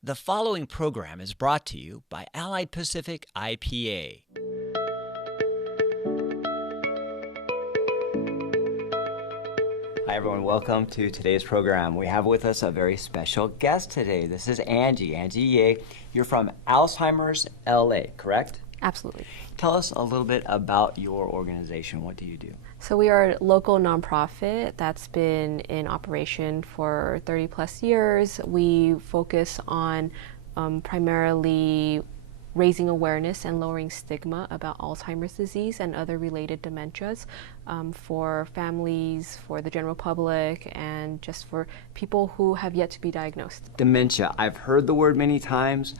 The following program is brought to you by Allied Pacific IPA. Hi everyone, welcome to today's program. We have with us a very special guest today. This is Angie. Angie Ye, you're from Alzheimer's LA, correct? Absolutely. Tell us a little bit about your organization. What do you do? So we are a local nonprofit that's been in operation for 30 plus years. We focus on primarily raising awareness and lowering stigma about Alzheimer's disease and other related dementias for families, for the general public, and just for people who have yet to be diagnosed. Dementia. I've heard the word many times.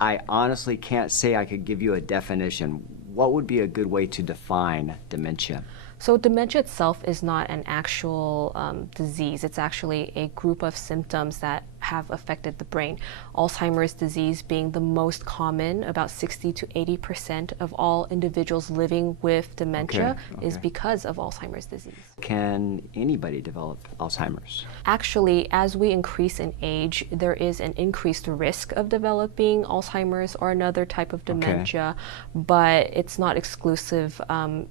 I honestly can't say I could give you a definition. What would be a good way to define dementia? So dementia itself is not an actual disease. It's actually a group of symptoms that have affected the brain. Alzheimer's disease being the most common, about 60 to 80% of all individuals living with dementia is because of Alzheimer's disease. Can anybody develop Alzheimer's? Actually, as we increase in age, there is an increased risk of developing Alzheimer's or another type of dementia, but it's not exclusive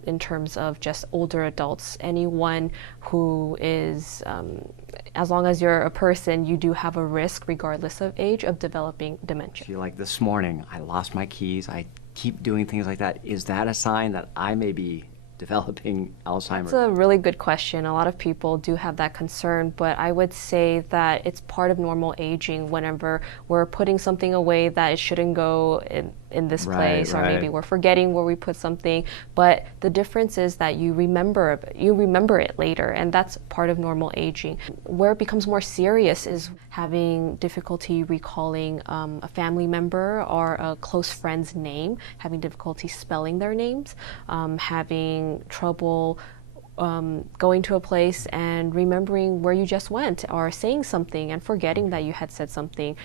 in terms of just older adults. Anyone who is, as long as you're a person, you do have a risk, regardless of age, of developing dementia. See, like this morning, I lost my keys. I keep doing things like that. Is that a sign that I may be developing Alzheimer's? That's a really good question. A lot of people do have that concern, but I would say that it's part of normal aging whenever we're putting something away that it shouldn't go in this place, or maybe we're forgetting where we put something. But the difference is that you remember it later, and that's part of normal aging. Where it becomes more serious is having difficulty recalling a family member or a close friend's name, having difficulty spelling their names, having trouble going to a place and remembering where you just went, or saying something and forgetting that you had said something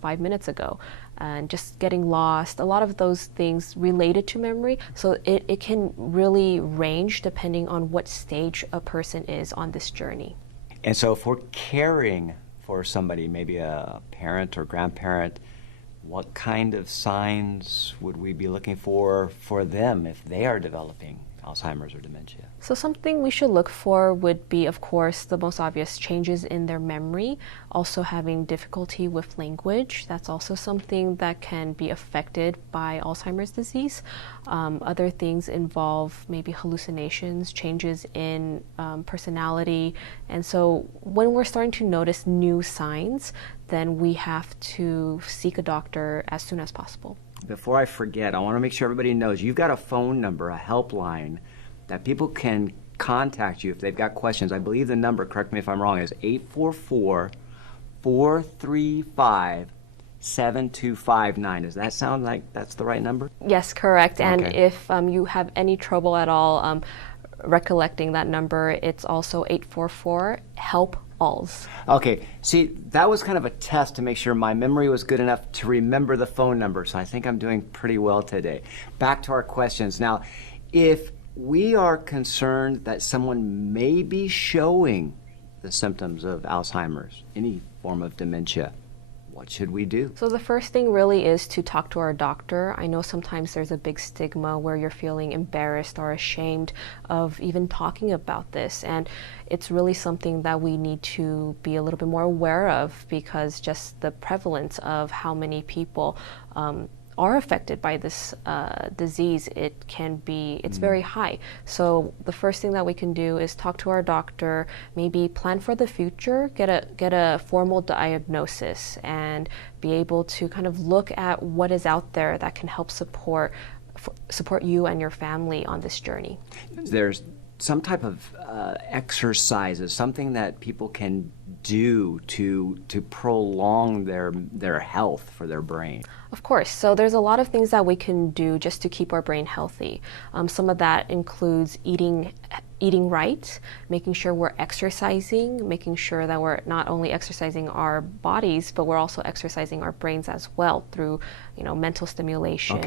5 minutes ago, and just getting lost. A lot of those things related to memory. So it can really range depending on what stage a person is on this journey. And so if we're caring for somebody, maybe a parent or grandparent, what kind of signs would we be looking for them if they are developing Alzheimer's or dementia? So something we should look for would be, of course, the most obvious changes in their memory, also having difficulty with language. That's also something that can be affected by Alzheimer's disease. Other things involve maybe hallucinations, changes in personality. And so when we're starting to notice new signs, then we have to seek a doctor as soon as possible. Before I forget, I want to make sure everybody knows you've got a phone number, a helpline, that people can contact you if they've got questions. I believe the number, correct me if I'm wrong, is 844-435-7259. Does that sound like that's the right number? Yes, correct. And if you have any trouble at all recollecting that number, it's also 844-HELP-ALZ. Okay, see, that was kind of a test to make sure my memory was good enough to remember the phone number, so I think I'm doing pretty well today. Back to our questions. Now, if we are concerned that someone may be showing the symptoms of Alzheimer's, any form of dementia, what should we do? So the first thing really is to talk to our doctor. I know sometimes there's a big stigma where you're feeling embarrassed or ashamed of even talking about this, and it's really something that we need to be a little bit more aware of, because just the prevalence of how many people are affected by this disease, it's very high. So the first thing that we can do is talk to our doctor, maybe plan for the future, get a formal diagnosis, and be able to kind of look at what is out there that can help support you and your family on this journey. There's some type of exercises, something that people can do to prolong their health for their brain? Of course. So there's a lot of things that we can do just to keep our brain healthy. Some of that includes eating right, making sure we're exercising, making sure that we're not only exercising our bodies, but we're also exercising our brains as well through, mental stimulation.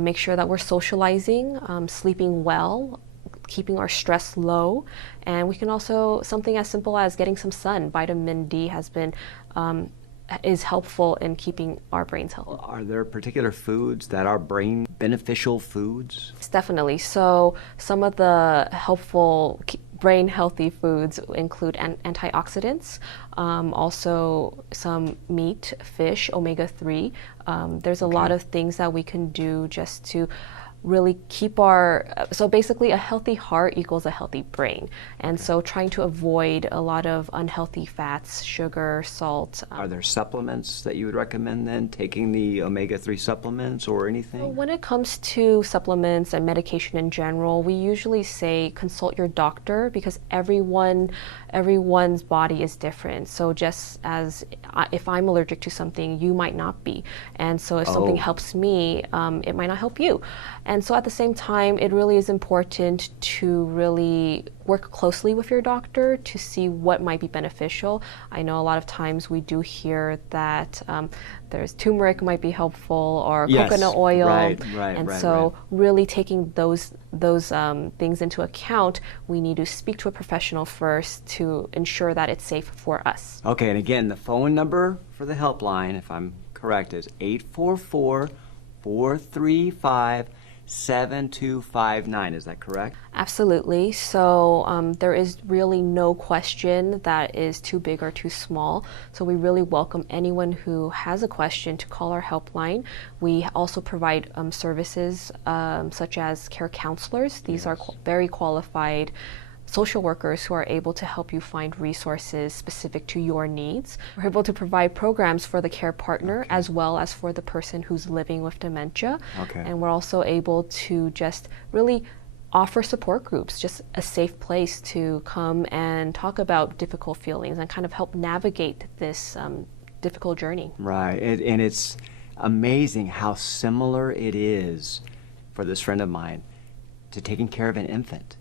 Make sure that we're socializing, sleeping well, keeping our stress low, and we can also, something as simple as getting some sun. Vitamin D has been is helpful in keeping our brains healthy. Are there particular foods that are brain beneficial foods? Definitely. So some of the helpful brain healthy foods include antioxidants, also some meat, fish, omega-3. There's a lot of things that we can do just to really keep so basically a healthy heart equals a healthy brain. And so trying to avoid a lot of unhealthy fats, sugar, salt. Are there supplements that you would recommend then, taking the omega-3 supplements or anything? Well, when it comes to supplements and medication in general, we usually say consult your doctor, because everyone's body is different. So just as if I'm allergic to something, you might not be. And so if something helps me, it might not help you. And so at the same time, it really is important to really work closely with your doctor to see what might be beneficial. I know a lot of times we do hear that there's turmeric might be helpful, or coconut oil. And so really taking those things into account, we need to speak to a professional first to ensure that it's safe for us. Okay, and again, the phone number for the helpline, if I'm correct, is 844-435-7259. Is that correct? Absolutely. So there is really no question that is too big or too small. So we really welcome anyone who has a question to call our helpline. We also provide services such as care counselors. These are very qualified social workers who are able to help you find resources specific to your needs. We're able to provide programs for the care partner as well as for the person who's living with dementia. And we're also able to just really offer support groups, just a safe place to come and talk about difficult feelings and kind of help navigate this difficult journey. Right, and it's amazing how similar it is for this friend of mine to taking care of an infant,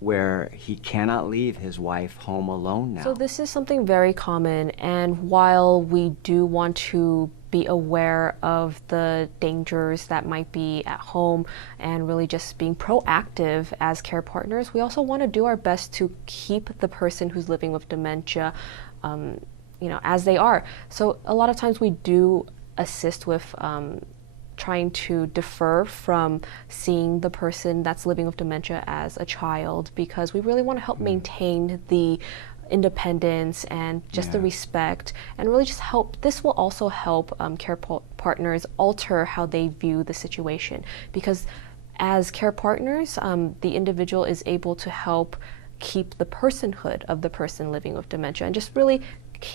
where he cannot leave his wife home alone now. So this is something very common, and while we do want to be aware of the dangers that might be at home and really just being proactive as care partners, we also want to do our best to keep the person who's living with dementia as they are. So a lot of times we do assist with trying to defer from seeing the person that's living with dementia as a child, because we really want to help maintain the independence and just the respect, and really just help. This will also help care partners alter how they view the situation, because as care partners, the individual is able to help keep the personhood of the person living with dementia and just really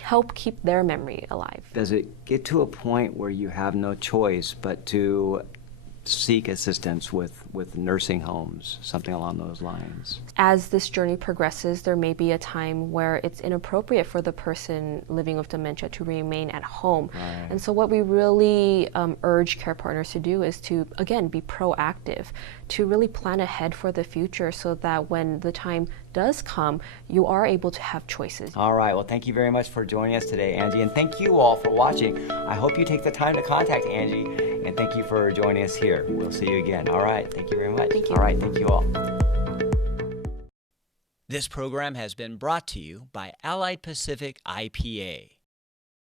help keep their memory alive. Does it get to a point where you have no choice but to seek assistance with nursing homes, something along those lines? As this journey progresses, there may be a time where it's inappropriate for the person living with dementia to remain at home. And so what we really urge care partners to do is to, again, be proactive, to really plan ahead for the future so that when the time does come, you are able to have choices. All right, well, thank you very much for joining us today, Angie, and thank you all for watching. I hope you take the time to contact Angie, and thank you for joining us here. We'll see you again. All right, thank you very much. Thank you. All right, thank you all. This program has been brought to you by Allied Pacific IPA.